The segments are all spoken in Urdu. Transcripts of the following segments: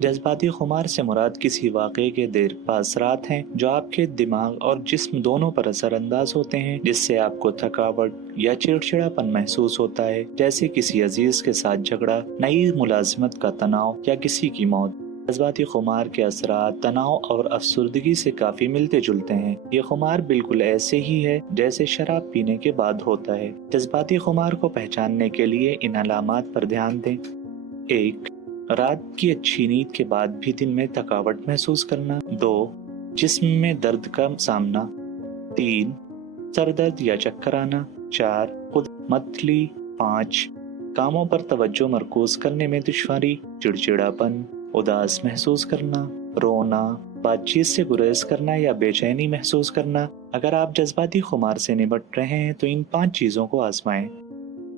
جذباتی خمار سے مراد کسی واقعے کے دیر پا اثرات ہیں جو آپ کے دماغ اور جسم دونوں پر اثر انداز ہوتے ہیں، جس سے آپ کو تھکاوٹ یا چڑچڑاپن محسوس ہوتا ہے، جیسے کسی عزیز کے ساتھ جھگڑا، نئی ملازمت کا تناؤ یا کسی کی موت۔ جذباتی خمار کے اثرات تناؤ اور افسردگی سے کافی ملتے جلتے ہیں۔ یہ خمار بالکل ایسے ہی ہے جیسے شراب پینے کے بعد ہوتا ہے۔ جذباتی خمار کو پہچاننے کے لیے ان علامات پر دھیان دیں۔ 1. رات کی اچھی نیند کے بعد بھی دن میں تھکاوٹ محسوس کرنا۔ 2. جسم میں درد کا سامنا۔ 3. سر درد یا چکر آنا۔ 4. خود متلی۔ 5. کاموں پر توجہ مرکوز کرنے میں دشواری، چڑچڑاپن، اداس محسوس کرنا، رونا، بات چیت سے گریز کرنا یا بے چینی محسوس کرنا۔ اگر آپ جذباتی خمار سے نمٹ رہے ہیں تو ان 5 چیزوں کو آزمائیں۔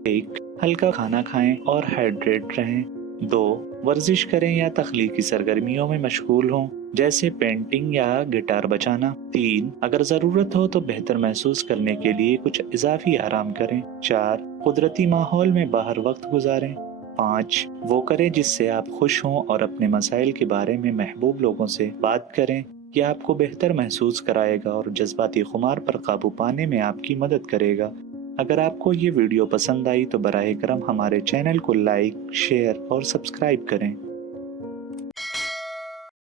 1. ہلکا کھانا کھائیں اور ہائیڈریٹ رہیں۔ 2. ورزش کریں یا تخلیقی سرگرمیوں میں مشغول ہوں، جیسے پینٹنگ یا گٹار بجانا۔ 3. اگر ضرورت ہو تو بہتر محسوس کرنے کے لیے کچھ اضافی آرام کریں۔ 4. قدرتی ماحول میں باہر وقت گزاریں۔ 5. وہ کریں جس سے آپ خوش ہوں اور اپنے مسائل کے بارے میں محبوب لوگوں سے بات کریں۔ یہ آپ کو بہتر محسوس کرائے گا اور جذباتی خمار پر قابو پانے میں آپ کی مدد کرے گا۔ اگر آپ کو یہ ویڈیو پسند آئی تو براہ کرم ہمارے چینل کو لائک، شیئر اور سبسکرائب کریں۔